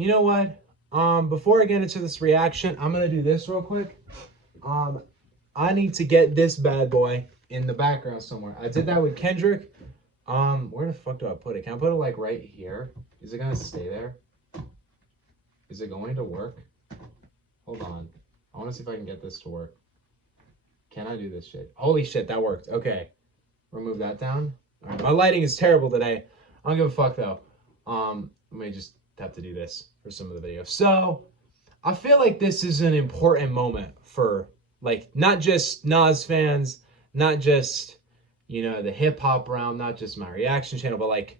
You know what? Before I get into this reaction, I'm gonna do this real quick. Um, I need to get this bad boy in the background somewhere. I did that with Kendrick. Where the fuck do I put it? Can I put it like right here? Is it gonna stay there? Is it going to work? Hold on. I want to see if I can get this to work. Can I do this shit? Holy shit, that worked. Okay. Remove that down. All right, my lighting is terrible today. I don't give a fuck though. I may just have to do this for some of the video. So, I feel like this is an important moment for like not just Nas fans, not just the hip hop realm, not just my reaction channel, but like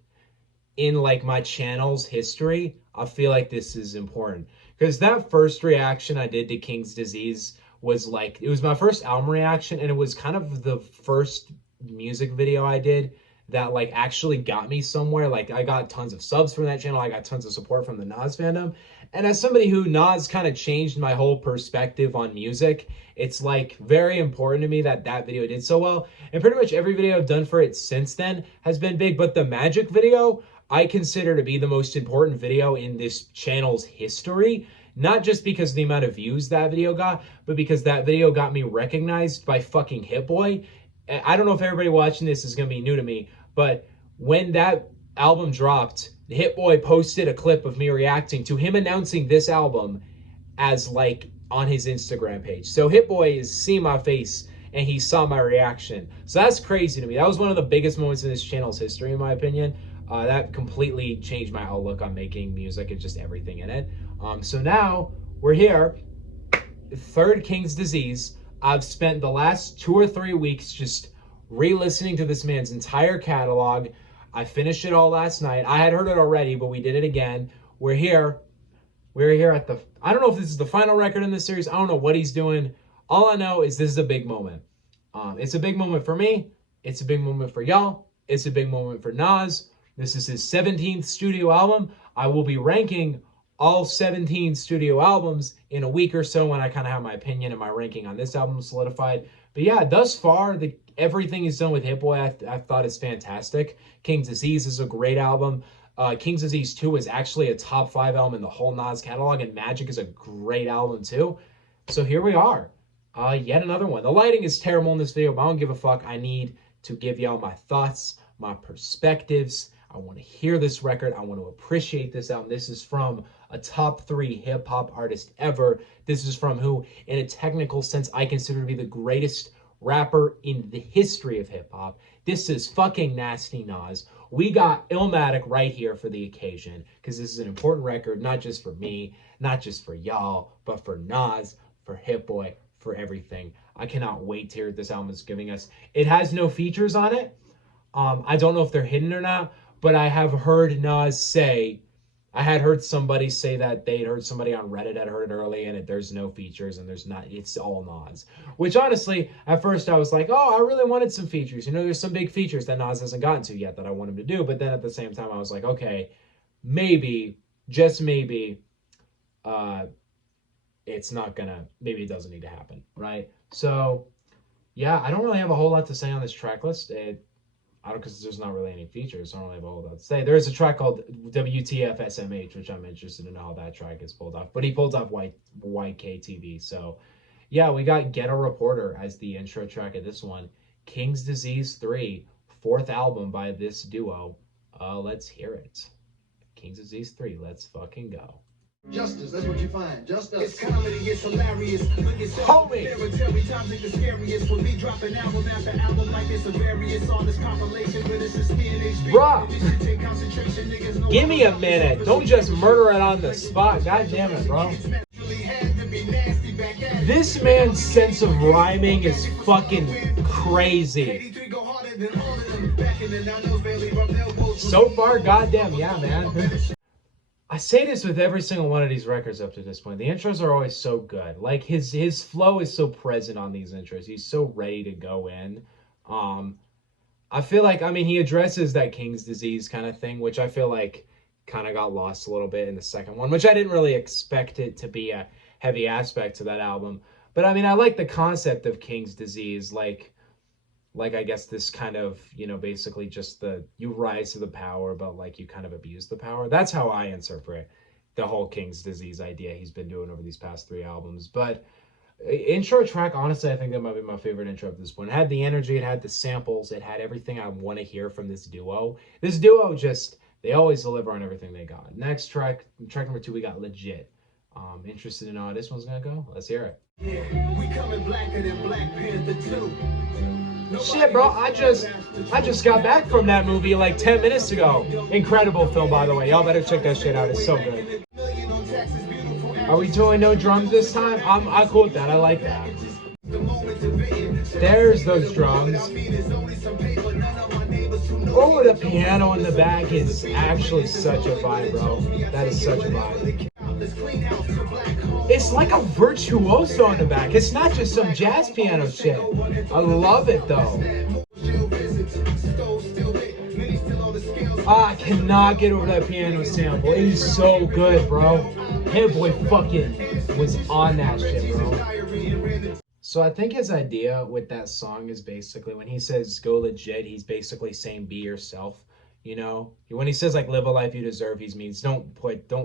in like my channel's history. I feel like this is important because that first reaction I did to King's Disease was like it was my first album reaction, and it was kind of the first music video I did that like actually got me somewhere. Like I got tons of subs from that channel. I got tons of support from the Nas fandom. And as somebody who Nas kind of changed my whole perspective on music, it's like very important to me that that video did so well. And pretty much every video I've done for it since then has been big. But the Magic video, I consider to be the most important video in this channel's history. Not just because of the amount of views that video got, but because that video got me recognized by fucking Hit Boy. I don't know if everybody watching this is going to be new to me, but when that album dropped, Hit Boy posted a clip of me reacting to him announcing this album as like on his Instagram page. So Hit Boy is seeing my face and he saw my reaction. So that's crazy to me. That was one of the biggest moments in this channel's history, in my opinion. That completely changed my outlook on making music and just everything in it. So now we're here, third King's Disease. I've spent the last 2 or 3 weeks just re-listening to this man's entire catalog. I finished it all last night. I had heard it already, but we did it again. We're here. We're here at the, I don't know if this is the final record in this series. I don't know what he's doing. All I know is this is a big moment. It's a big moment for me. It's a big moment for y'all. It's a big moment for Nas. This is his 17th studio album. I will be ranking all 17 studio albums in a week or so when I kind of have my opinion and my ranking on this album solidified. But yeah, thus far, everything he's done with Hit Boy, I thought is fantastic. King's Disease is a great album. King's Disease 2 is actually a top 5 album in the whole Nas catalog, and Magic is a great album too. So here we are. Yet another one. The lighting is terrible in this video, but I don't give a fuck. I need to give y'all my thoughts, my perspectives. I want to hear this record. I want to appreciate this album. This is from a top 3 hip-hop artist ever. This is from who, in a technical sense, I consider to be the greatest rapper in the history of hip-hop. This is fucking Nasty Nas. We got Illmatic right here for the occasion, because this is an important record, not just for me, not just for y'all, but for Nas, for Hit Boy, for everything. I cannot wait to hear what this album is giving us. It has no features on it. I don't know if they're hidden or not, but I have heard Nas say, I had heard somebody say that they'd heard somebody on Reddit had heard it early and there's no features and there's not, it's all Nas. Which honestly, at first I was like, oh, I really wanted some features. There's some big features that Nas hasn't gotten to yet that I want him to do. But then at the same time, I was like, okay, maybe, just maybe, it's not gonna, maybe it doesn't need to happen, right? So, yeah, I don't really have a whole lot to say on this track list. I don't, because there's not really any features. So I don't really have a whole lot to say. There is a track called WTF SMH, which I'm interested in how that track is pulled off. But he pulled off YKTV. So, yeah, we got Ghetto Reporter as the intro track of this one. King's Disease 3, 4th album by this duo. Let's hear it. King's Disease 3, let's fucking go. Justice, that's what you find. Justice. It's comedy, it's hilarious. Look at Homie. Times it's the scariest. For me dropping album after album like it's a various on this compilation, but it's a PNH. Bruh, give me a minute. Don't just murder it on the spot. God damn it, bro. This man's sense of rhyming is fucking crazy. So far, goddamn, yeah, man. I say this with every single one of these records up to this point. The intros are always so good. Like his flow is so present on these intros. He's so ready to go in. I feel like, I mean, he addresses that King's Disease kind of thing, which I feel like kind of got lost a little bit in the second one, which I didn't really expect it to be a heavy aspect to that album. But I mean, I like the concept of King's Disease, like I guess this kind of, basically just you rise to the power, but like you kind of abuse the power. That's how I interpret the whole King's disease idea he's been doing over these past 3 albums. But intro track, honestly, I think that might be my favorite intro at this point. It had the energy, it had the samples, it had everything I want to hear from this duo. This duo just, they always deliver on everything they got. Next track number 2, we got Legit. Interested in how this one's gonna go? Let's hear it. Yeah, we coming blacker than Black Panther 2. Shit, bro, I just got back from that movie like 10 minutes ago. Incredible film, by the way. Y'all better check that shit out. It's so good. Are we doing no drums this time? I'm cool with that. I like that. There's those drums. Oh, the piano in the back is actually such a vibe, bro. That is such a vibe. It's like a virtuoso in the back. It's not just some jazz piano shit. I love it though. I cannot get over that piano sample. It is so good, bro. Hit Boy fucking was on that shit, bro. So I think his idea with that song is basically when he says go legit, he's basically saying be yourself. You know, when he says like live a life you deserve, he means don't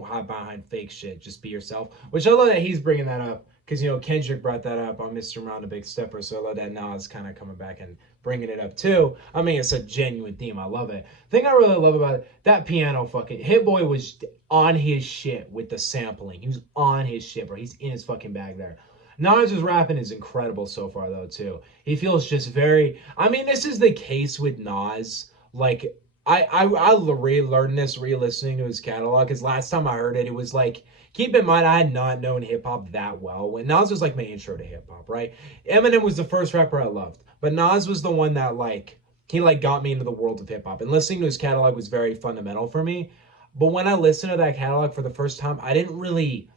hide behind fake shit. Just be yourself. Which I love that he's bringing that up because you know Kendrick brought that up on Mr. Around the Big Stepper. So I love that Nas kind of coming back and bringing it up too. I mean, it's a genuine theme. I love it. The thing I really love about it, that piano fucking Hit Boy was on his shit with the sampling. He was on his shit, bro. He's in his fucking bag there. Nas' rapping is incredible so far though too. He feels just very. I mean, this is the case with Nas. Like. I relearned this re-listening to his catalog because last time I heard it, it was like, keep in mind, I had not known hip-hop that well. When Nas was like my intro to hip-hop, right? Eminem was the first rapper I loved. But Nas was the one that like, he like got me into the world of hip-hop. And listening to his catalog was very fundamental for me. But when I listened to that catalog for the first time, I didn't really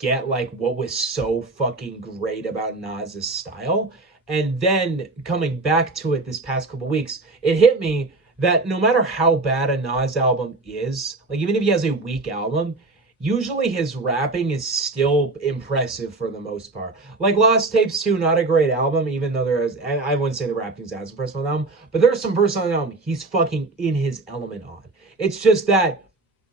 get like what was so fucking great about Nas' style. And then coming back to it this past couple weeks, it hit me that no matter how bad a Nas album is, like even if he has a weak album, usually his rapping is still impressive for the most part. Like Lost Tapes 2, not a great album, even though there is, and I wouldn't say the rapping's as impressive on the album, but there's some verses on the album he's fucking in his element on. It's just that,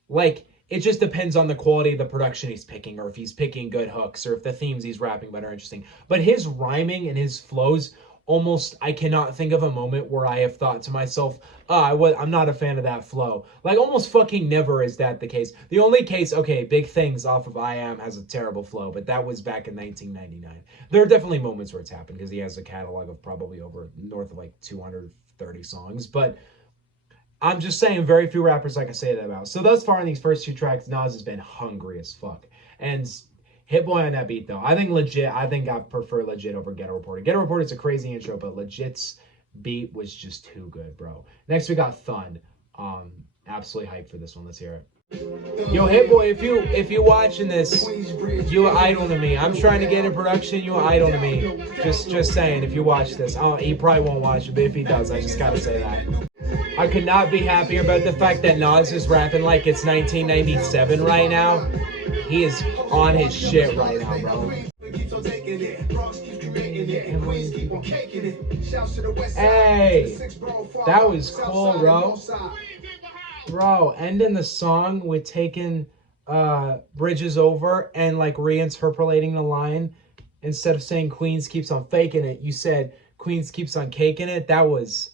like, it just depends on the quality of the production he's picking, or if he's picking good hooks, or if the themes he's rapping about are interesting. But his rhyming and his flows, almost, I cannot think of a moment where I have thought to myself, I'm not a fan of that flow. Like, almost fucking never is that the case. The only case, okay, Big Things off of I Am has a terrible flow, but that was back in 1999. There are definitely moments where it's happened, because he has a catalog of probably over north of like 230 songs, but I'm just saying very few rappers I can say that about. So thus far in these first 2 tracks, Nas has been hungry as fuck. And Hit Boy on that beat though. I think I prefer Legit over Ghetto Reporter. Ghetto Reporter is a crazy intro, but Legit's beat was just too good, bro. Next we got Thund. Absolutely hyped for this one. Let's hear it. Yo, Hit Boy, if you watching this, you an idol to me. I'm trying to get in production, you an idol to me. Just saying, if you watch this. He probably won't watch it, but if he does, I just gotta say that. I could not be happier about the fact that Nas is rapping like it's 1997 right now. He is on his shit right now, bro. Hey, that was cool, bro. Bro, ending the song with taking Bridges Over and like reinterpolating the line. Instead of saying Queens keeps on faking it, you said Queens keeps on caking it. That was...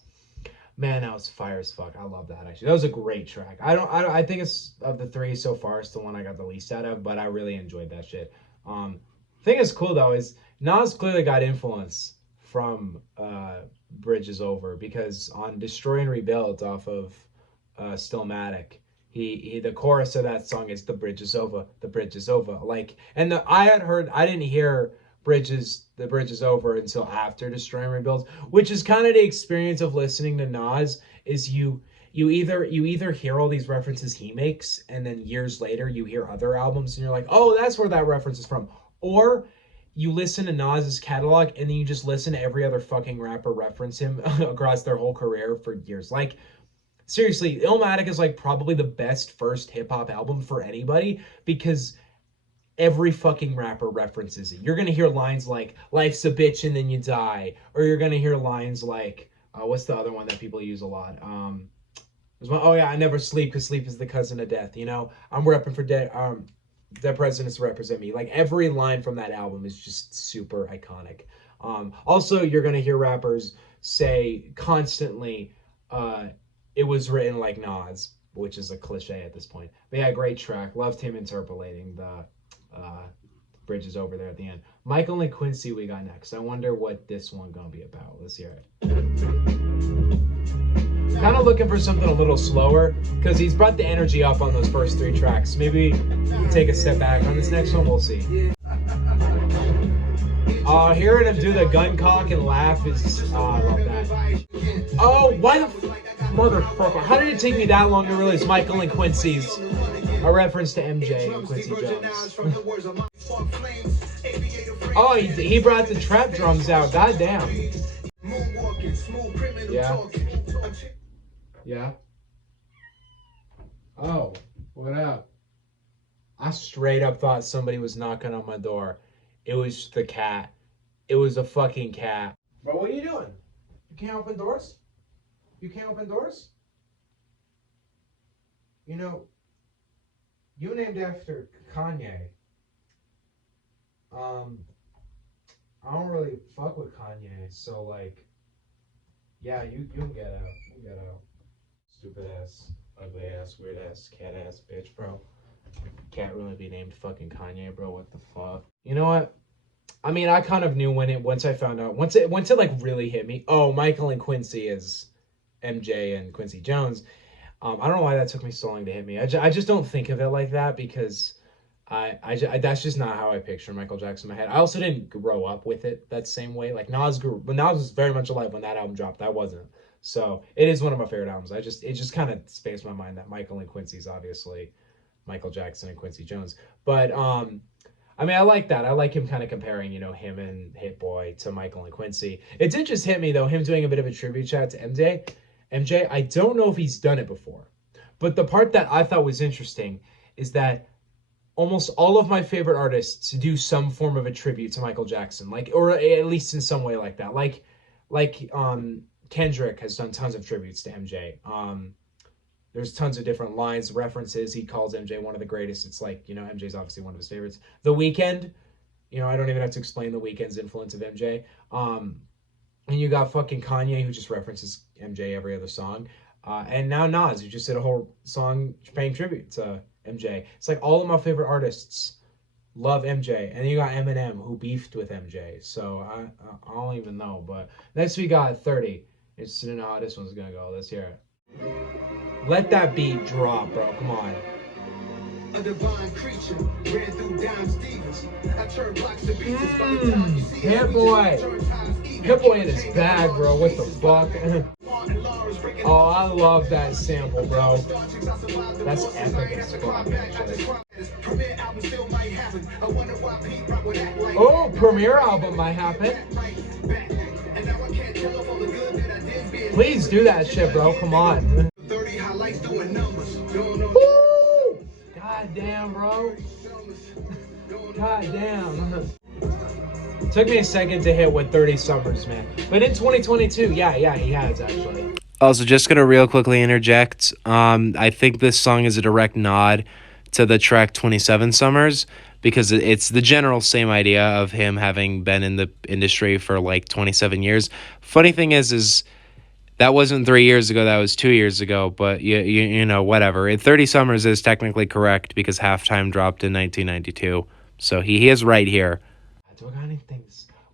Man, that was fire as fuck. I love that, actually. That was a great track. I think it's, of the 3 so far, it's the one I got the least out of, but I really enjoyed that shit. Thing is cool, though, is Nas clearly got influence from Bridges Over, because on Destroy and Rebuild off of Stillmatic, the chorus of that song is the bridge is over, the bridge is over. Like, and I didn't hear the bridge is over until after Destroy and Rebuild, which is kind of the experience of listening to Nas, is you either hear all these references he makes, and then years later you hear other albums and you're like, oh, that's where that reference is from. Or you listen to Nas's catalog and then you just listen to every other fucking rapper reference him across their whole career for years. Like, seriously, Illmatic is like probably the best first hip-hop album for anybody, because every fucking rapper references it. You're gonna hear lines like "Life's a bitch and then you die," or you're gonna hear lines like what's the other one that people use a lot? Oh yeah, I never sleep because sleep is the cousin of death. You know, I'm repping for dead. Dead presidents represent me. Like every line from that album is just super iconic. Also, you're gonna hear rappers say constantly, uh, "It was written like Nas," which is a cliche at this point. But yeah, great track. Loved him interpolating the bridges over there at the end. Michael and Quincy, we got next. I wonder what this one gonna be about. Let's hear it. Kind of looking for something a little slower because he's brought the energy up on those first 3 tracks. Maybe take a step back on this next one. We'll see. Hearing him do the gun cock and laugh is I love that. Oh, why the motherfucker? How did it take me that long to realize Michael and Quincy's a reference to MJ and Quincy Jones? Oh, he brought the trap drums out. Goddamn. Yeah. Yeah. Oh, what up? I straight up thought somebody was knocking on my door. It was the cat. It was a fucking cat. Bro, what are you doing? You can't open doors? You can't open doors? You know, you named after Kanye. I don't really fuck with Kanye, so like, yeah, you can get out. You can get out. Stupid ass, ugly ass, weird ass, cat ass bitch, bro. Can't really be named fucking Kanye, bro. What the fuck? You know what? I mean, I kind of knew once I found out once it like really hit me. Oh, Michael and Quincy is MJ and Quincy Jones. I don't know why that took me so long to hit me. I just don't think of it like that because that's just not how I picture Michael Jackson in my head. I also didn't grow up with it that same way. Like Nas grew, but Nas was very much alive when that album dropped. I wasn't. So it is one of my favorite albums. It just kind of spaced my mind that Michael and Quincy's obviously Michael Jackson and Quincy Jones. But I mean, I like that. I like him kind of comparing, you know, him and Hit Boy to Michael and Quincy. It did just hit me though, him doing a bit of a tribute chat to MJ. MJ, I don't know if he's done it before, but the part that I thought was interesting is that almost all of my favorite artists do some form of a tribute to Michael Jackson, like, or at least in some way like that. Like Kendrick has done tons of tributes to MJ. There's tons of different lines, references. He calls MJ one of the greatest. It's like, you know, MJ's obviously one of his favorites. The Weeknd, you know, I don't even have to explain The Weeknd's influence of MJ. And you got fucking Kanye, who just references MJ every other song. And now Nas, who just did a whole song paying tribute to MJ. It's like all of my favorite artists love MJ. And then you got Eminem, who beefed with MJ. So I don't even know. But next we got 30. Interested to know how this one's going to go. Let's hear it. Let that beat drop, bro. Come on. A divine creature ran through Dime Stevens. I turned blocks to pieces by the time you see Hit Boy. Hit Boy in his bag, bro. What the fuck? Oh, I love that sample, bro. That's epic as fuck, actually. Oh, premiere album might happen. Please do that shit, bro. Come on. Woo! God damn, bro. God damn. Took me a second to hit with 30 Summers, man. But in 2022, yeah, he has actually. Also, just gonna real quickly interject. I think this song is a direct nod to the track 27 Summers because it's the general same idea of him having been in the industry for like 27 years. Funny thing is that wasn't 3 years ago, that was 2 years ago, but you know, whatever. 30 Summers is technically correct because Halftime dropped in 1992. So he is right here. Do I got anything?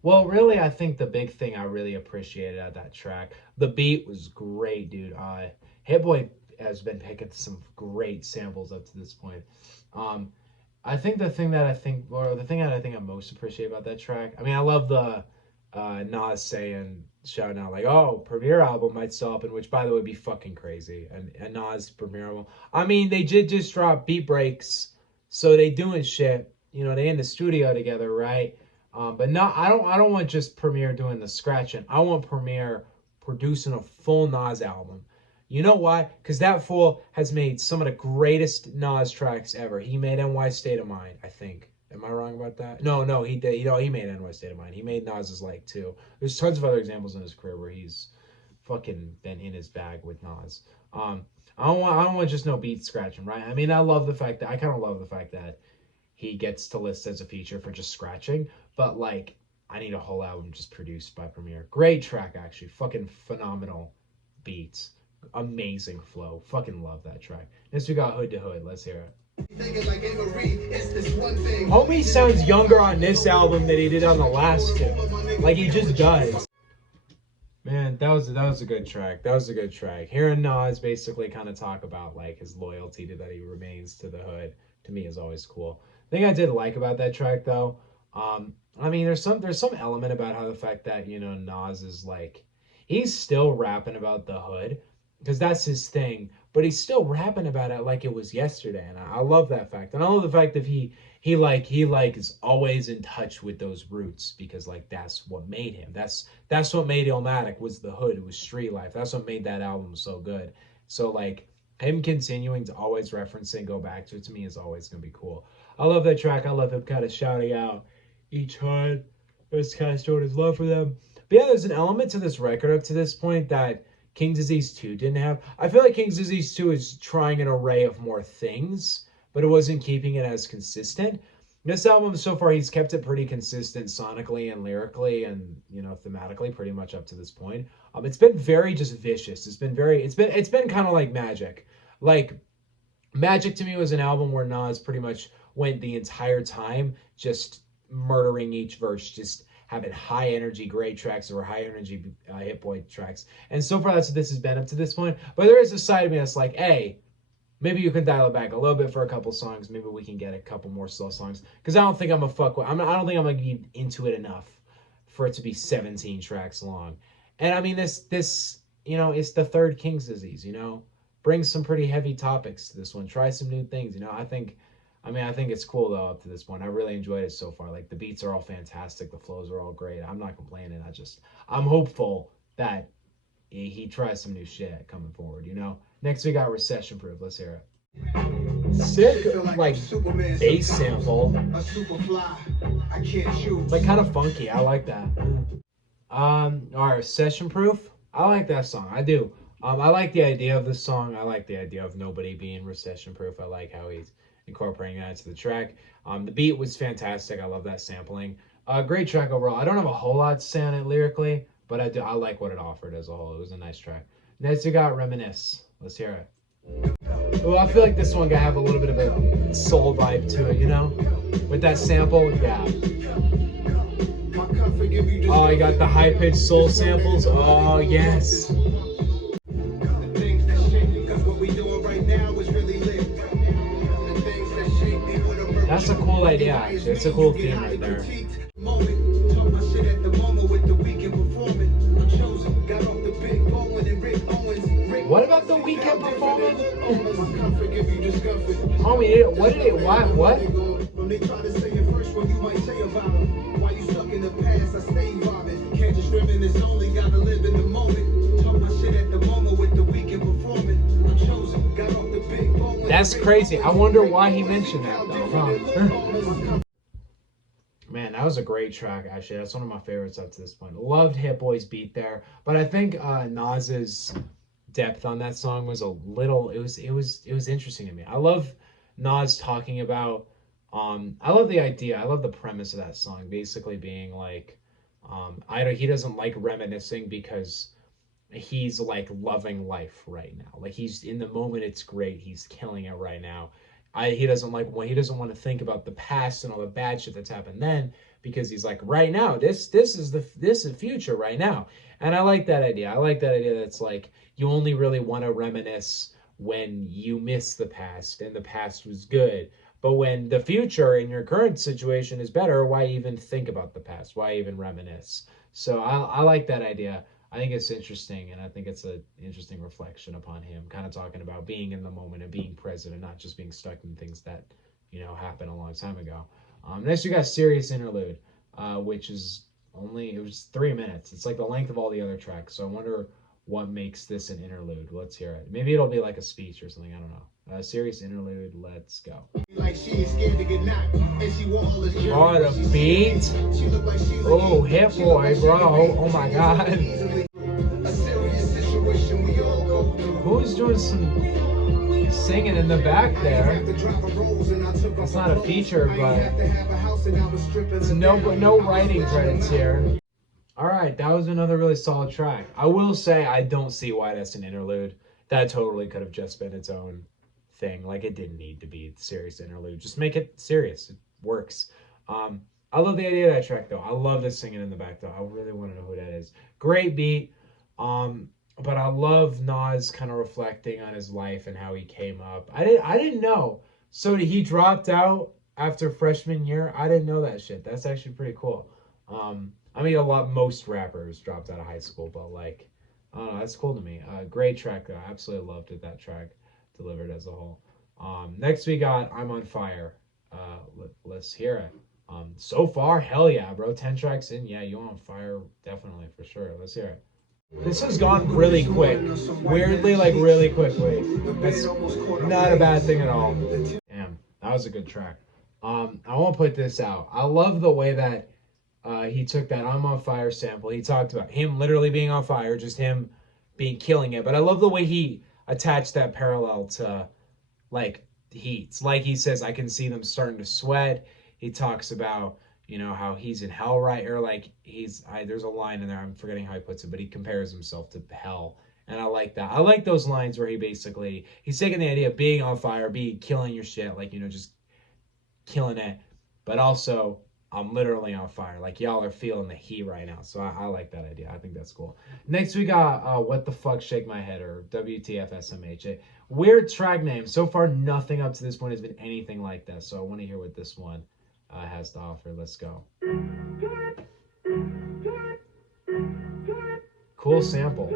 Well, really, I think the big thing I really appreciated at that track, the beat was great, dude. Hit Boy has been picking some great samples up to this point. I think the thing that I think I most appreciate about that track, I mean, I love the Nas saying, shouting out like, "Oh, premiere album might still happen," which by the way would be fucking crazy. And Nas premiere album. I mean, they did just drop Beat Breaks, so they doing shit. You know, they in the studio together, right? But no, I don't want just Premier doing the scratching. I want Premier producing a full Nas album. You know why? Because that fool has made some of the greatest Nas tracks ever. He made NY State of Mind, I think. Am I wrong about that? No, he did. You know, he made NY State of Mind. He made Nas's Like too. There's tons of other examples in his career where he's fucking been in his bag with Nas. I don't want just no beat scratching, right? I mean, I kind of love the fact that he gets to list as a feature for just scratching, but like I need a whole album just produced by Premier. Great track, actually, fucking phenomenal beats, amazing flow, fucking love that track. Next we got Hood to Hood. Let's hear it. Homie sounds younger on this album than he did on the last two. Like he just does. Man, that was a good track. That was a good track. Hearing Nas basically kind of talk about like his loyalty to that he remains to the hood, to me is always cool. The thing I did like about that track though, I mean there's some element about how the fact that, you know, Nas is like he's still rapping about the hood because that's his thing, but he's still rapping about it like it was yesterday, and I love that fact. And I love the fact that he is always in touch with those roots because like that's what made him. That's what made Illmatic was the hood. It was street life. That's what made that album so good. So like him continuing to always reference and go back to me is always gonna be cool. I love that track. I love him kind of shouting out each hood, just kind of showing his love for them. But yeah, there's an element to this record up to this point that King's Disease 2 didn't have. I feel like King's Disease 2 is trying an array of more things, but it wasn't keeping it as consistent. This album so far, he's kept it pretty consistent sonically and lyrically and, you know, thematically pretty much up to this point. It's been very just vicious. It's been kind of like Magic. Like Magic to me was an album where Nas pretty much went the entire time just murdering each verse, just having high energy, great tracks or high energy Hit Boy tracks. And so far, that's what this has been up to this point. But there is a side of me that's like, hey, maybe you can dial it back a little bit for a couple songs. Maybe we can get a couple more slow songs. Because I don't think I'm a fuck with. I don't think I'm gonna be into it enough for it to be 17 tracks long. And I mean, this you know, it's the third King's Disease. You know, bring some pretty heavy topics to this one. Try some new things. You know, I think it's cool though up to this point. I really enjoyed it so far. Like the beats are all fantastic, the flows are all great. I'm not complaining. I'm hopeful that he tries some new shit coming forward, you know? Next we got Recession Proof. Let's hear it. Sick like bass sample. Like kind of funky. I like that. Alright, Recession Proof. I like that song. I do. I like the idea of the song. I like the idea of nobody being recession proof. I like how he's incorporating that into the track. The beat was fantastic. I love that sampling. Great track overall. I don't have a whole lot to say on it lyrically, but I like what it offered as a whole. It was a nice track. Next we got Reminisce. Let's hear it. Well, I feel like this one gonna have a little bit of a soul vibe to it, you know? With that sample, yeah. Oh, you got the high-pitched soul samples. Oh, yes. That's a cool idea, actually. It's a cool theme right there. What about the weekend performance? Homie, what did it, what? When they try to say it first, what you might say about them. Why you stuck in the past, I stay vibing. Can't just reminisce, only gotta live in the moment. Talk my shit at the moment with the weekend performing. I'm chosen, got off the big bone. That's crazy. I wonder why he mentioned that though, huh? Man, that was a great track, actually. That's one of my favorites up to this point. Loved Hit Boy's beat there. But I think Nas's depth on that song was a little, it was interesting to me. I love Nas talking about, I love the idea, I love the premise of that song, basically being like, he doesn't like reminiscing because he's like loving life right now. Like he's in the moment, it's great, he's killing it right now. He doesn't want to think about the past and all the bad shit that's happened then, because he's like, right now, this is the future right now. And I like that idea. I like that idea that's like, you only really want to reminisce when you miss the past and the past was good. But when the future in your current situation is better, why even think about the past? Why even reminisce? So I like that idea. I think it's interesting, and I think it's an interesting reflection upon him, kind of talking about being in the moment and being present and not just being stuck in things that, you know, happened a long time ago. Next, you got Serious Interlude, which is it was 3 minutes. It's like the length of all the other tracks, so I wonder what makes this an interlude. Let's hear it. Maybe it'll be like a speech or something. I don't know. Serious Interlude. Let's go. Like she is scared to get knocked, and she wore all this jewelry. Oh, the beat. Oh, Hit Boy, bro. Oh my God. A serious situation we all go through. Who's doing some He's singing in the back there. It's not a feature, but it's no writing credits here. All right, that was another really solid track. I will say I don't see why that's an interlude. That totally could have just been its own thing. Like it didn't need to be a serious interlude. Just make it serious. It works. I love the idea of that track though. I love the singing in the back though. I really want to know who that is. Great beat. But I love Nas kind of reflecting on his life and how he came up. I didn't know. So he dropped out after freshman year. I didn't know that shit. That's actually pretty cool. I mean, most rappers dropped out of high school, but like, I don't know, that's cool to me. Great track though. I absolutely loved it. That track delivered as a whole. Next we got I'm on Fire. Let's hear it. So far, hell yeah, bro. 10 tracks in, yeah, you on fire, definitely for sure. Let's hear it. This has gone really quick. Weirdly, like really quickly. That's not a bad thing at all. Damn, that was a good track. I won't put this out. I love the way that he took that I'm on fire sample. He talked about him literally being on fire, just him killing it. But I love the way he attached that parallel to like heats. Like he says, I can see them starting to sweat. He talks about, you know, how he's in hell, right? Or like there's a line in there, I'm forgetting how he puts it, but he compares himself to hell. And I like that. I like those lines where he's taking the idea of being on fire, killing your shit, like, you know, just killing it. But also, I'm literally on fire. Like, y'all are feeling the heat right now. So I like that idea. I think that's cool. Next, we got What the Fuck Shake My Head, or WTF SMH. Weird track name. So far, nothing up to this point has been anything like that. So I want to hear what this one has to offer. Let's go. Cool sample.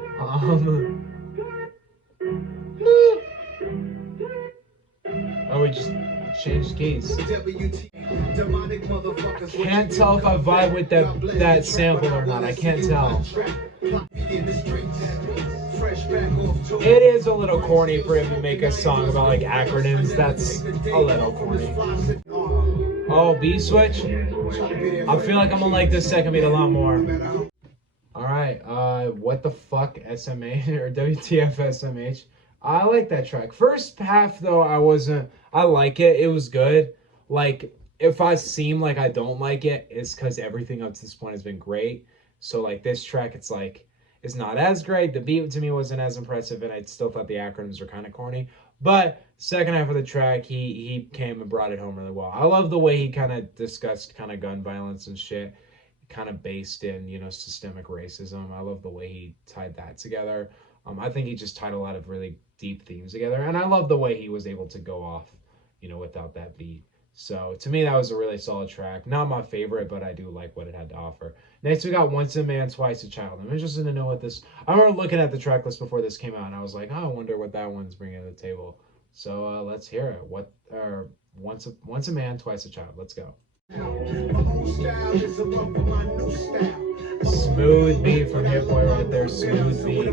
Oh, we just changed keys. Can't tell if I vibe with that sample or not. I can't tell. It is a little corny for him to make a song about like acronyms. That's a little corny. Oh, B switch? I feel like I'm gonna like this second beat a lot more. Alright, What the Fuck SMH, or WTF SMH. I like that track. First half though, I like it. It was good. Like, if I seem like I don't like it, it's because everything up to this point has been great. So like this track, it's like, it's not as great. The beat to me wasn't as impressive, and I still thought the acronyms were kind of corny. But second half of the track, he came and brought it home really well. I love the way he kind of discussed kind of gun violence and shit, kind of based in, you know, systemic racism. I love the way he tied that together. I think he just tied a lot of really deep themes together, and I love the way he was able to go off, you know, without that beat. So to me, that was a really solid track. Not my favorite, but I do like what it had to offer. Next, we got Once a Man, Twice a Child. I'm interested to know what this... I remember looking at the track list before this came out, and I was like, oh, I wonder what that one's bringing to the table. So let's hear it. Once a Man, Twice a Child. Let's go. Smooth beat from Hit Boy right there. Smooth beat.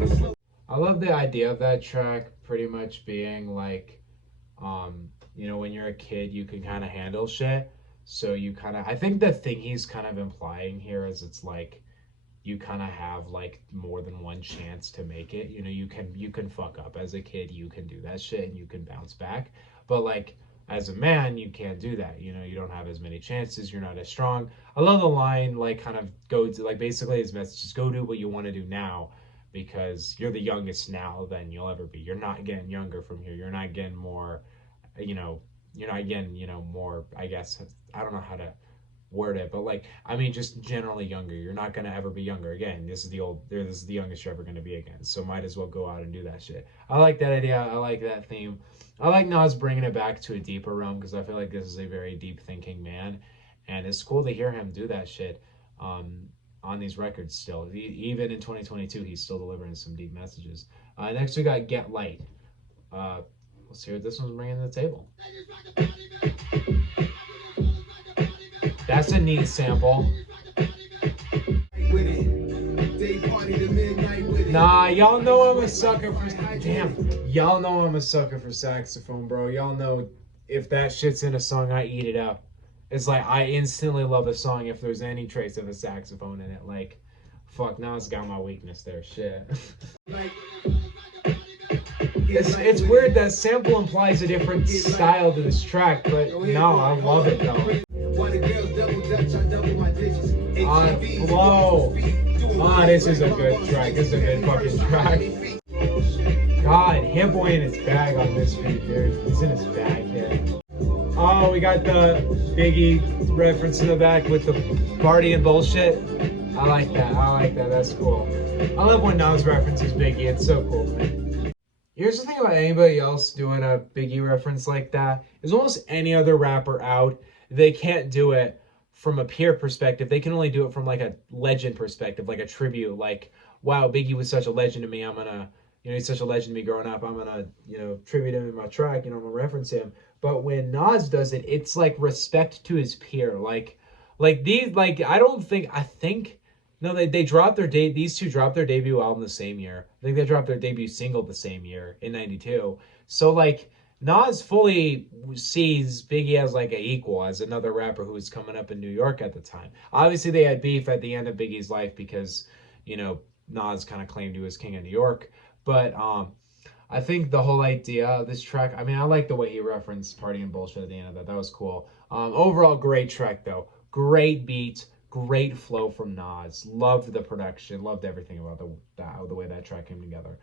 I love the idea of that track pretty much being like, you know, when you're a kid, you can kind of handle shit. So you kind of, I think the thing he's kind of implying here is it's like, you kind of have like more than one chance to make it. You know, you can fuck up as a kid, you can do that shit and you can bounce back. But like, as a man, you can't do that. You know, you don't have as many chances. You're not as strong. I love the line, like, kind of go to, like, basically his message is go do what you want to do now, because you're the youngest now than you'll ever be. You're not getting younger from here. You're not getting more, you know, you're not getting, you know, more, I guess, I don't know how to word it, but like, I mean, just generally younger. You're not going to ever be younger again. This is the youngest you're ever going to be again. So might as well go out and do that shit. I like that idea. I like that theme. I like Nas bringing it back to a deeper realm, because I feel like this is a very deep thinking man, and it's cool to hear him do that shit on these records still. Even in 2022, he's still delivering some deep messages. Next, we got Get Light. Let's hear what this one's bringing to the table. That's a neat sample. Nah, y'all know I'm a sucker for... Damn. Y'all know I'm a sucker for saxophone, bro. Y'all know if that shit's in a song, I eat it up. It's like, I instantly love a song if there's any trace of a saxophone in it. Like, fuck, now it's got my weakness there. Shit. It's weird that sample implies a different style to this track, but no, I love it though. Flow. This is a good track. This is a good fucking track. God, Hit Boy in his bag on this beat, dude. He's in his bag here. Oh, we got the Biggie reference in the back with the party and bullshit. I like that. I like that. That's cool. I love when Nas references Biggie. It's so cool, man. Here's the thing about anybody else doing a Biggie reference like that. Is almost any other rapper out, they can't do it from a peer perspective. They can only do it from like a legend perspective, like a tribute. Like, wow, Biggie was such a legend to me. I'm gonna, he's such a legend to me growing up. I'm gonna, tribute him in my track. I'm gonna reference him. But when Nas does it, it's like respect to his peer. Like these, like I think. No, they dropped these two dropped their debut album the same year. I think they dropped their debut single the same year in '92. So like Nas fully sees Biggie as like an equal, as another rapper who was coming up in New York at the time. Obviously they had beef at the end of Biggie's life because, Nas kind of claimed he was king of New York. But I think the whole idea of this track, I mean, I like the way he referenced Party and Bullshit at the end of that. That was cool. Overall, great track though. Great beat. Great flow from Nas. Loved the production. Loved everything about the way that track came together.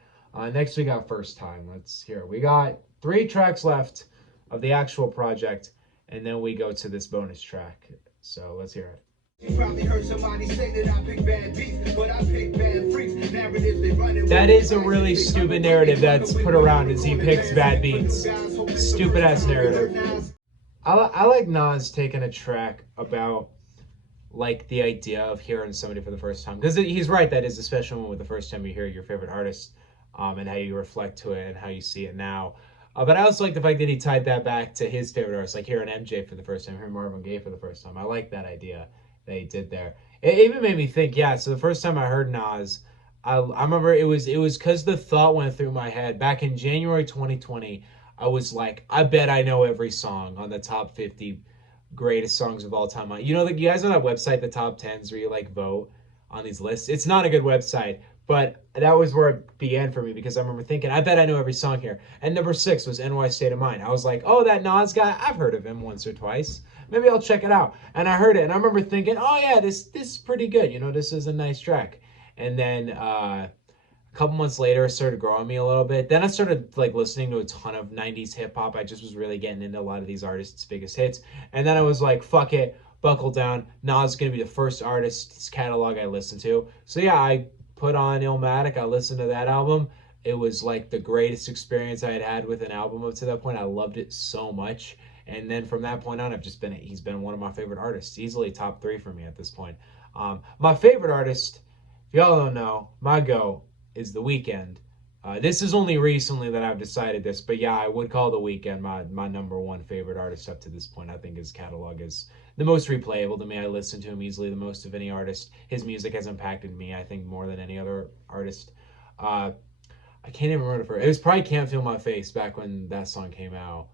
Next we got First Time. Let's hear it. We got 3 tracks left of the actual project, and then we go to this bonus track. So let's hear it. You probably heard somebody say that I pick bad beats, but I pick bad freaks. Narratives they running. That is a really stupid narrative that's put around, is he picks bad beats. Stupid ass narrative. I like Nas taking a track about like the idea of hearing somebody for the first time, because he's right, that is a special moment with the first time you hear your favorite artist, and how you reflect to it and how you see it now. But I also like the fact that he tied that back to his favorite artists, like hearing MJ for the first time, hearing Marvin Gaye for the first time. I like that idea that he did there. It even made me think, yeah, so the first time I heard Nas, I remember it was because the thought went through my head back in January 2020. I was like, I bet I know every song on the top 50 greatest songs of all time. You guys know that website, the top 10s, where you like vote on these lists? It's not a good website, but that was where it began for me, because I remember thinking, I bet I know every song here. And number 6 was NY State of Mind. I was like, oh, that Nas guy, I've heard of him once or twice. Maybe I'll check it out. And I heard it, and I remember thinking, oh yeah, this is pretty good. This is a nice track. And then a couple months later, it started growing me a little bit. Then I started like listening to a ton of 90s hip hop. I just was really getting into a lot of these artists' biggest hits. And then I was like, fuck it, buckle down. Nas is going to be the first artist's catalog I listen to. So yeah, I put on Illmatic. I listened to that album. It was like the greatest experience I had had with an album up to that point. I loved it so much. And then from that point on, he's been one of my favorite artists. Easily top 3 for me at this point. My favorite artist, if y'all don't know, my go is The Weeknd. This is only recently that I've decided this, but yeah, I would call The Weeknd my number 1 favorite artist up to this point. I think his catalog is the most replayable to me. I listen to him easily the most of any artist. His music has impacted me, I think, more than any other artist. I can't even remember it. It was probably Can't Feel My Face back when that song came out.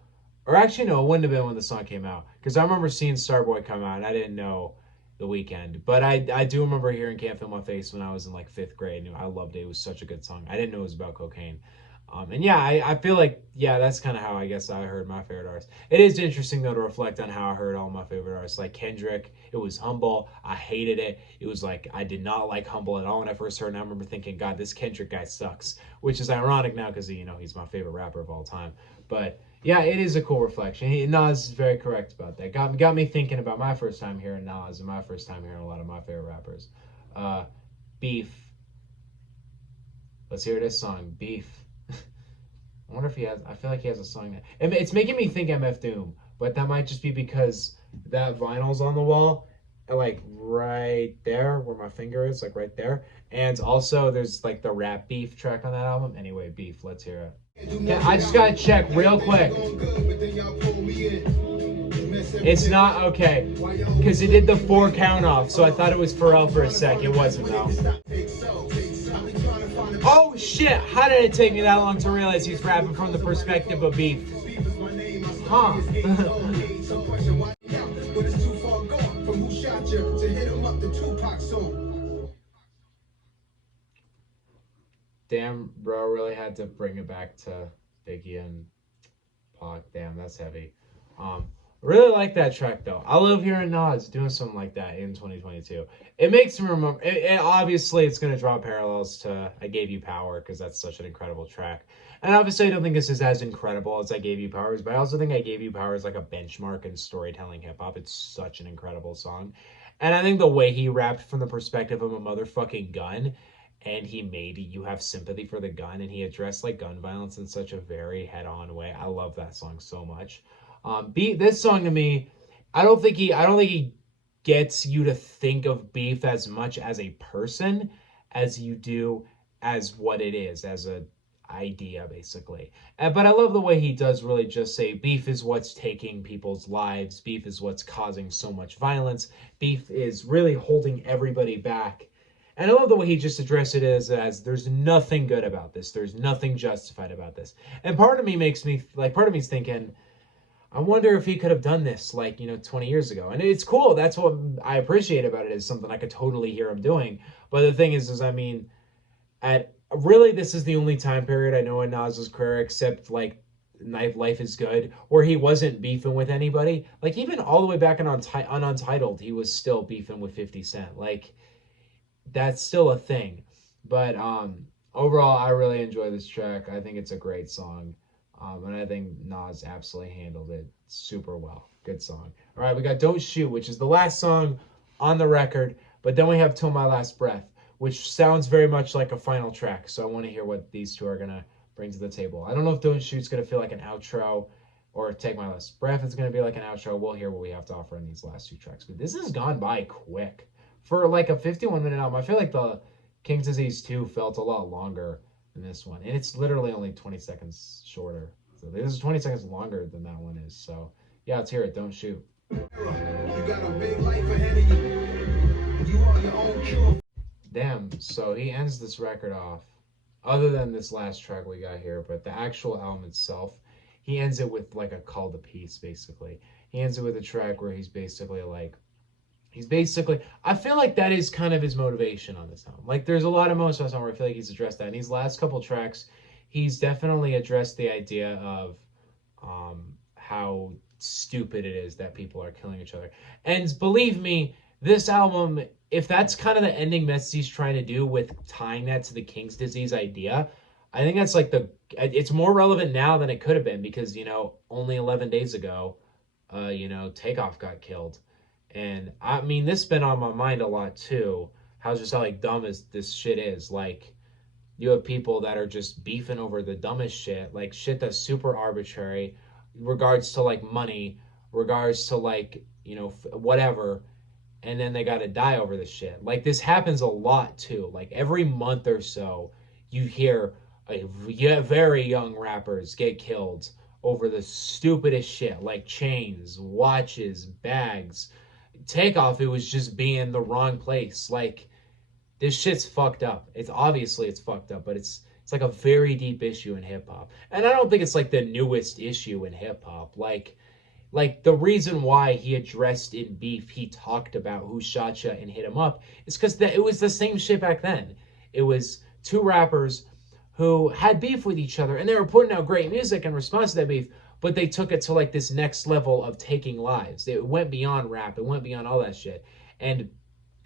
Or actually, no, it wouldn't have been when the song came out, because I remember seeing Starboy come out, and I didn't know The Weeknd. But I do remember hearing Can't Feel My Face when I was in like 5th grade. And I loved it. It was such a good song. I didn't know it was about cocaine. And yeah, I feel like, yeah, that's kind of how I guess I heard my favorite artists. It is interesting, though, to reflect on how I heard all my favorite artists. Like Kendrick, it was Humble. I hated it. It was like, I did not like Humble at all when I first heard it. And I remember thinking, God, this Kendrick guy sucks. Which is ironic now because, he's my favorite rapper of all time. But yeah, it is a cool reflection. Nas is very correct about that. Got me thinking about my first time hearing Nas and my first time hearing a lot of my favorite rappers. Beef. Let's hear this song, Beef. I wonder if I feel like he has a song that... It's making me think MF Doom, but that might just be because that vinyl's on the wall, like right there where my finger is, like right there. And also there's like the rap Beef track on that album. Anyway, Beef, let's hear it. Yeah, I just gotta check real quick. It's not okay, because it did the 4 count off, so I thought it was Pharrell for a sec. It wasn't though. Oh shit! How did it take me that long to realize he's rapping from the perspective of Beef? Huh? Damn, bro, really had to bring it back to Biggie and Pac. Damn, that's heavy. Um, really like that track though. I love hearing Nas doing something like that in 2022. It makes me remember. Obviously, it's gonna draw parallels to "I Gave You Power" because that's such an incredible track. And obviously, I don't think this is as incredible as "I Gave You Power," but I also think "I Gave You Power" is like a benchmark in storytelling hip hop. It's such an incredible song, and I think the way he rapped from the perspective of a motherfucking gun, and he made you have sympathy for the gun, and he addressed like gun violence in such a very head-on way. I love that song so much. This song to me, I don't think he gets you to think of Beef as much as a person as you do as what it is, as a idea basically. But I love the way he does really just say beef is what's taking people's lives, beef is what's causing so much violence, beef is really holding everybody back. And I love the way he just addressed it as there's nothing good about this. There's nothing justified about this. And part of me makes me like part of me's thinking, I wonder if he could have done this like, 20 years ago. And it's cool. That's what I appreciate about it, is something I could totally hear him doing. But the thing is I mean, at really this is the only time period I know in Nas's career, except like Life is Good, where he wasn't beefing with anybody. Like even all the way back on Untitled, he was still beefing with 50 Cent. Like that's still a thing. But overall, I really enjoy this track. I think it's a great song. And I think Nas absolutely handled it super well. Good song. All right, we got Don't Shoot, which is the last song on the record. But then we have Till My Last Breath, which sounds very much like a final track. So I want to hear what these two are going to bring to the table. I don't know if Don't Shoot's going to feel like an outro, or Take My Last Breath is going to be like an outro. We'll hear what we have to offer in these last two tracks. But this has gone by quick. For like a 51-minute album, I feel like the King's Disease 2 felt a lot longer than this one. And it's literally only 20 seconds shorter. So this is 20 seconds longer than that one is. So yeah, let's hear it. Don't Shoot. You got a big life ahead of you. You are your own cure. Damn, so he ends this record off, other than this last track we got here, but the actual album itself, he ends it with like a call to peace, basically. He ends it with a track where he's basically, I feel like that is kind of his motivation on this album. Like, there's a lot of moments on this album where I feel like he's addressed that. In these last couple tracks, he's definitely addressed the idea of how stupid it is that people are killing each other. And believe me, this album, if that's kind of the ending message he's trying to do with tying that to the King's Disease idea, I think that's like it's more relevant now than it could have been, because, only 11 days ago, Takeoff got killed. And I mean, this has been on my mind a lot too. How like dumb as this shit is. Like, you have people that are just beefing over the dumbest shit, like shit that's super arbitrary, regards to like money, regards to like, whatever, and then they gotta die over the shit. Like, this happens a lot too. Like, every month or so, you hear very young rappers get killed over the stupidest shit, like chains, watches, bags. Takeoff, it was just being the wrong place. Like, this shit's fucked up. It's fucked up, but it's like a very deep issue in hip hop. And I don't think it's like the newest issue in hip hop. Like the reason why he addressed in Beef, he talked about who shot ya and hit him up, is because it was the same shit back then. It was two rappers who had beef with each other, and they were putting out great music in response to that beef, but they took it to like this next level of taking lives. It went beyond rap. It went beyond all that shit. And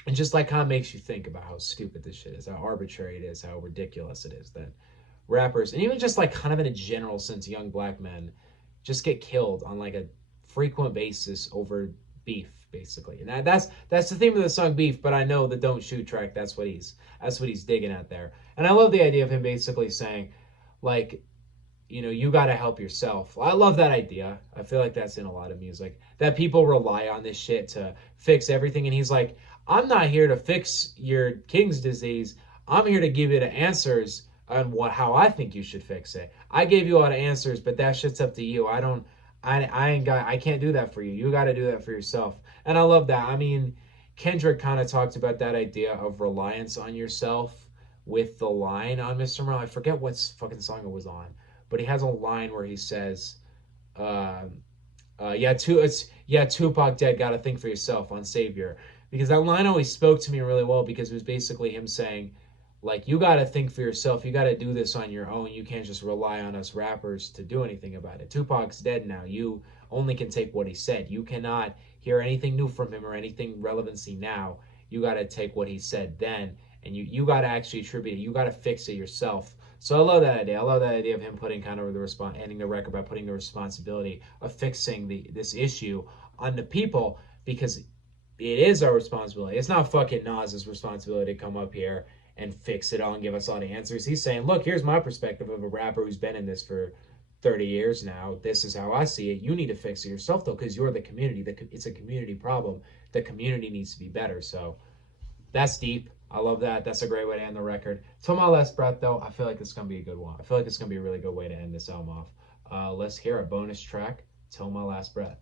it just like kind of makes you think about how stupid this shit is, how arbitrary it is, how ridiculous it is that rappers, and even just like kind of in a general sense, young black men just get killed on like a frequent basis over beef, basically. And that's the theme of the song Beef, but I know the Don't Shoot track, that's what he's digging at there. And I love the idea of him basically saying, like, you got to help yourself. I love that idea. I feel like that's in a lot of music, that people rely on this shit to fix everything. And he's like, I'm not here to fix your King's Disease. I'm here to give you the answers on how I think you should fix it. I gave you all the answers, but that shit's up to you. I can't do that for you. You got to do that for yourself. And I love that. I mean, Kendrick kind of talked about that idea of reliance on yourself with the line on Mr. Morale. I forget what fucking song it was on, but he has a line where he says, Tupac dead, gotta think for yourself on Savior. Because that line always spoke to me really well, because it was basically him saying, Like, you got to think for yourself. You got to do this on your own. You can't just rely on us rappers to do anything about it. Tupac's dead now. You only can take what he said. You cannot hear anything new from him or anything relevancy now. You got to take what he said then, and you got to actually attribute it. You got to fix it yourself. So I love that idea. I love that idea of him putting kind of ending the record by putting the responsibility of fixing this issue on the people, because it is our responsibility. It's not fucking Nas's responsibility to come up here and fix it all and give us all the answers. He's saying, look, here's my perspective of a rapper who's been in this for 30 years now. This is how I see it. You need to fix it yourself, though, because you're the community. It's a community problem. The community needs to be better. So that's deep. I love that. That's a great way to end the record. Till My Last Breath, though, I feel like it's going to be a good one. I feel like it's going to be a really good way to end this album off. Let's hear a bonus track, Till My Last Breath.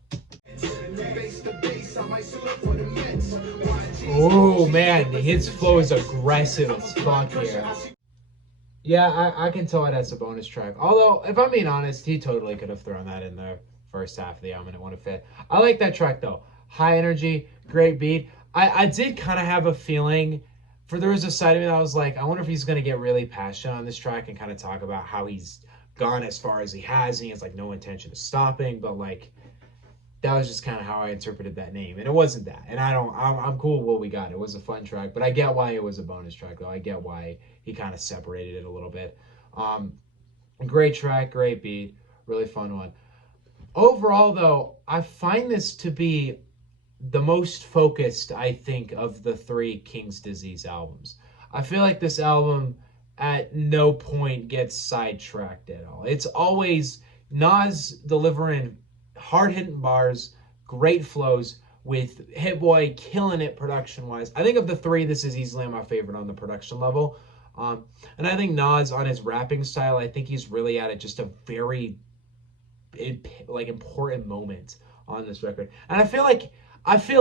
Oh, man. His flow is aggressive as fuck here. Yeah, I can tell it as a bonus track. Although, if I'm being honest, he totally could have thrown that in the first half of the album and it wouldn't have fit. I like that track, though. High energy, great beat. I did kind of have a feeling, there was a side of me that I was like, I wonder if he's going to get really passionate on this track and kind of talk about how he's gone as far as he has, and he has, like, no intention of stopping, but, like, that was just kind of how I interpreted that name, and it wasn't that. And I'm cool with what we got. It was a fun track, but I get why it was a bonus track, though. I get why he kind of separated it a little bit. Great track, great beat, really fun one. Overall, though, I find this to be the most focused, I think, of the 3 King's Disease albums. I feel like this album at no point gets sidetracked at all. It's always Nas delivering hard-hitting bars, great flows, with Hit Boy killing it production-wise. I think of the 3, this is easily my favorite on the production level. And I think Nas, on his rapping style, I think he's really at just a very important moment on this record. And I feel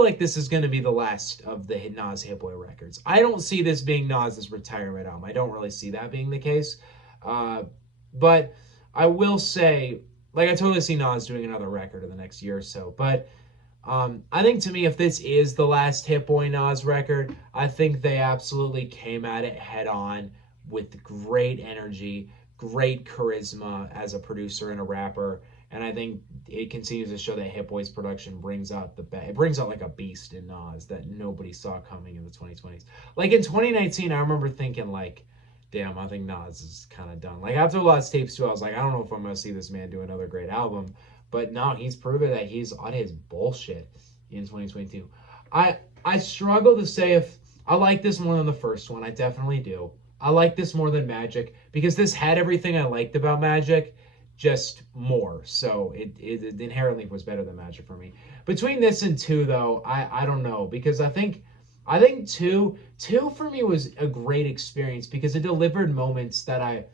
like this is going to be the last of the Nas Hit Boy records. I don't see this being Nas's retirement album. I don't really see that being the case. But I will say, like, I totally see Nas doing another record in the next year or so. But I think, to me, if this is the last Hit Boy Nas record, I think they absolutely came at it head on with great energy, great charisma as a producer and a rapper. And I think it continues to show that Hit Boy's production brings out it brings out like a beast in Nas that nobody saw coming in the 2020s. Like, in 2019, I remember thinking, like, damn, I think Nas is kind of done. Like, after the last tapes too, I was like, I don't know if I'm going to see this man do another great album. But no, he's proven that he's on his bullshit in 2022. I struggle to say if I like this more than the first one. I definitely do. I like this more than Magic, because this had everything I liked about Magic, just more. So it inherently was better than Magic for me. Between this and 2, though, I don't know, because I think 2 for me was a great experience because it delivered moments that I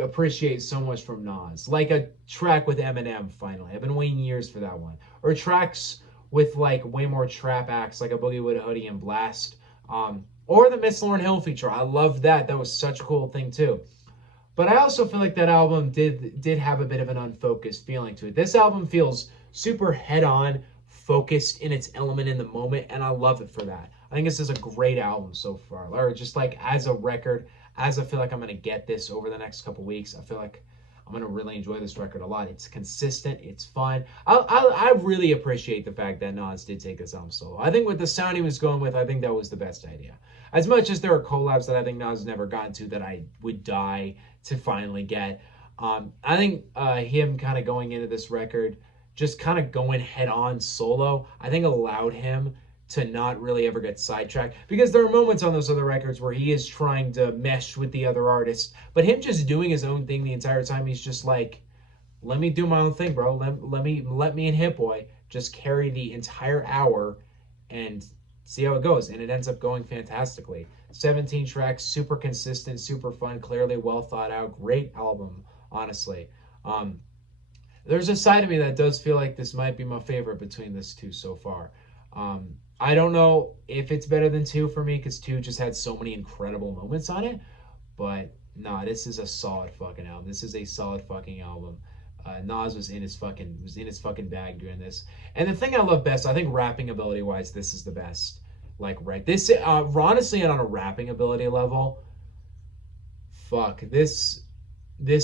appreciate so much from Nas, like a track with Eminem. Finally, I've been waiting years for that one, or tracks with like way more trap acts like a Boogie with a Hoodie and Blast, or the Miss Lauryn Hill feature. I love that. That was such a cool thing too. But I also feel like that album did have a bit of an unfocused feeling to it. This album feels super head-on, focused in its element in the moment, and I love it for that. I think this is a great album so far. Or just like as a record, as I feel like I'm going to get this over the next couple weeks, I feel like I'm going to really enjoy this record a lot. It's consistent. It's fun. I really appreciate the fact that Nas did take this album solo. I think with the sound he was going with, I think that was the best idea. As much as there are collabs that I think Nas never gotten to that I would die to finally get, I think him kind of going into this record, just kind of going head on solo, I think allowed him to not really ever get sidetracked, because there are moments on those other records where he is trying to mesh with the other artists, but him just doing his own thing the entire time, he's just like, let me do my own thing, bro. Let me and Hit Boy just carry the entire hour and see how it goes. And it ends up going fantastically. 17 tracks, super consistent, super fun, clearly well thought out, great album, honestly. There's a side of me that does feel like this might be my favorite between this 2 so far. I don't know if it's better than 2 for me, because 2 just had so many incredible moments on it. But nah, this is a solid fucking album. This is a solid fucking album. Nas was in his fucking bag doing this. And the thing I love best, I think rapping ability wise, this is the best. Like, right, this honestly, and on a rapping ability level, fuck, this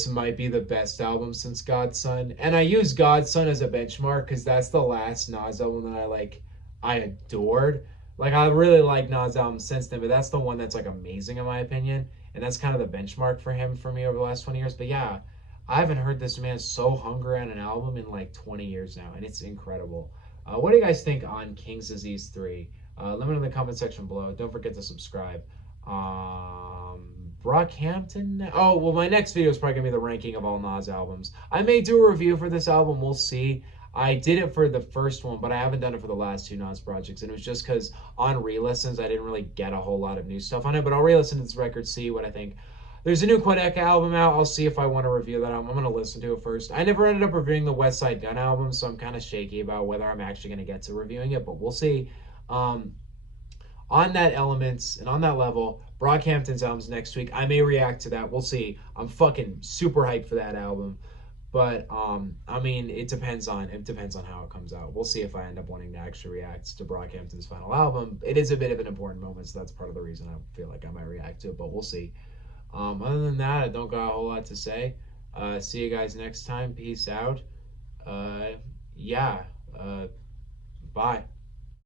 might be the best album since Godson. And I use Godson as a benchmark because that's the last Nas album that I adored. Like I really like Nas albums since then, but that's the one that's like amazing in my opinion. And that's kind of the benchmark for him for me over the last 20 years. But yeah, I haven't heard this man so hungry on an album in like 20 years now, and it's incredible. What do you guys think on King's Disease 3? Let me know in the comment section below. Don't forget to subscribe. Brockhampton. Oh, well, my next video is probably going to be the ranking of all Nas albums. I may do a review for this album. We'll see. I did it for the first one, but I haven't done it for the last two Nas projects. And it was just because on re-listens, I didn't really get a whole lot of new stuff on it. But I'll re-listen to this record, see what I think. There's a new Quebec album out. I'll see if I want to review that album. I'm going to listen to it first. I never ended up reviewing the West Side Gun album, so I'm kind of shaky about whether I'm actually going to get to reviewing it, but we'll see. On that elements and on that level, Brockhampton's album's next week. I may react to that. We'll see. I'm fucking super hyped for that album. But I mean, it depends on how it comes out. We'll see if I end up wanting to actually react to Brockhampton's final album. It is a bit of an important moment, so that's part of the reason I feel like I might react to it, but we'll see. Other than that, I don't got a whole lot to say. See you guys next time. Peace out. Yeah. Bye.